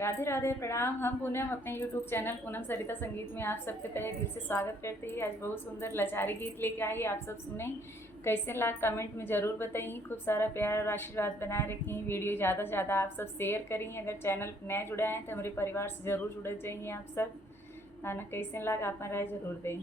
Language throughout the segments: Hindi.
राधे राधे प्रणाम। हम पूनम अपने YouTube चैनल पूनम सरिता संगीत में आप सबके तहे दिल से स्वागत करते हैं। आज बहुत सुंदर लाचारी गीत लेके आई, आप सब सुने कैसे लाग कमेंट में ज़रूर बताइए। खूब सारा प्यार और आशीर्वाद बनाए रखें। वीडियो ज़्यादा से ज़्यादा आप सब शेयर करें। अगर चैनल नए जुड़े हैं तो हमारे परिवार से ज़रूर जुड़े जाइए। आप सब गाना कैसे लाग आप राय ज़रूर दें।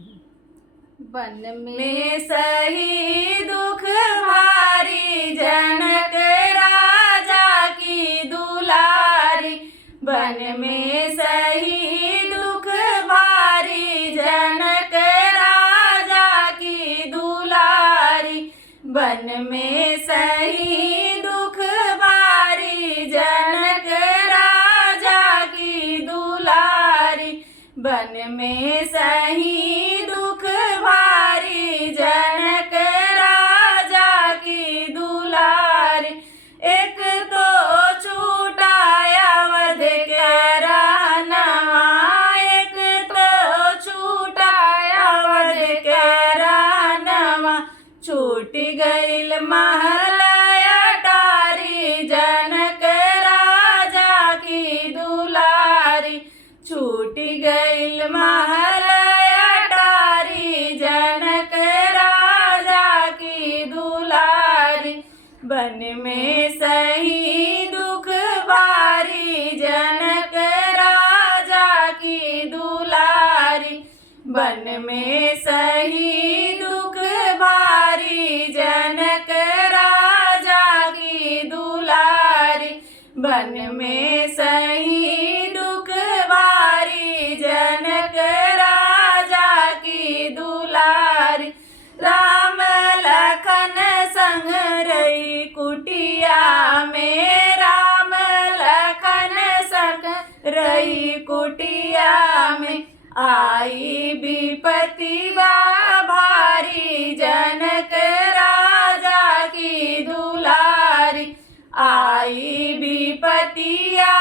बन में सही दुख भारी जनक राजा की दुलारी, बन में सही दुख भारी जनक राजा की दुलारी, बन में सही दुख भारी जनक राजा की दुलारी, बन में सही दुख भारी जनक राजा की दुलारी। एक तो छूटाया वध के रहनवा, एक तो छूटाया वध के रहनवा, छूट गईल महल अटारी जनक राजा की दुलारी, छूट गईल महल अटारी जनक राजा की दुलारी, बन में सही दुख भारी जनक राजा की दुलारी, बन में सही दुख भारी जनक राजा की दुलारी, बन में सही दुख भारी जनक राजा की दुलारी। राम लखन संग रही कुटिया में, राम लखन संग रही कुटिया में, आई विपत्ति भारी जनक राजा की दुलारी, आई विपत्तिया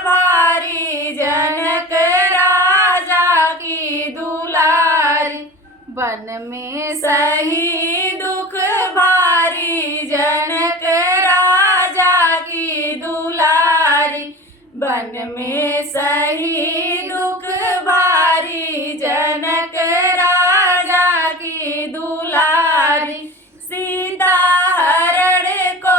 भारी जनक राजा की दुलारी, बन में सही दुख भारी जनक राजा की दुलारी, बन में सही दुख भारी जनक राजा की दुलारी। सीता हरण को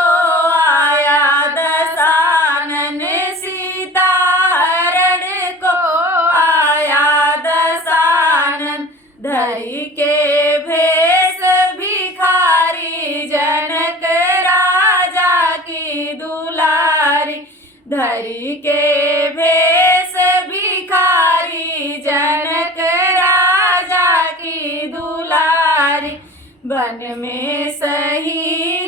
आया दशानन, सीता हरण को आया दशानन, धरी के भेष भिखारी जनक राजा की दुलारी, धरी के भेष भिखारी जनक राजा की दुलारी, बन में सही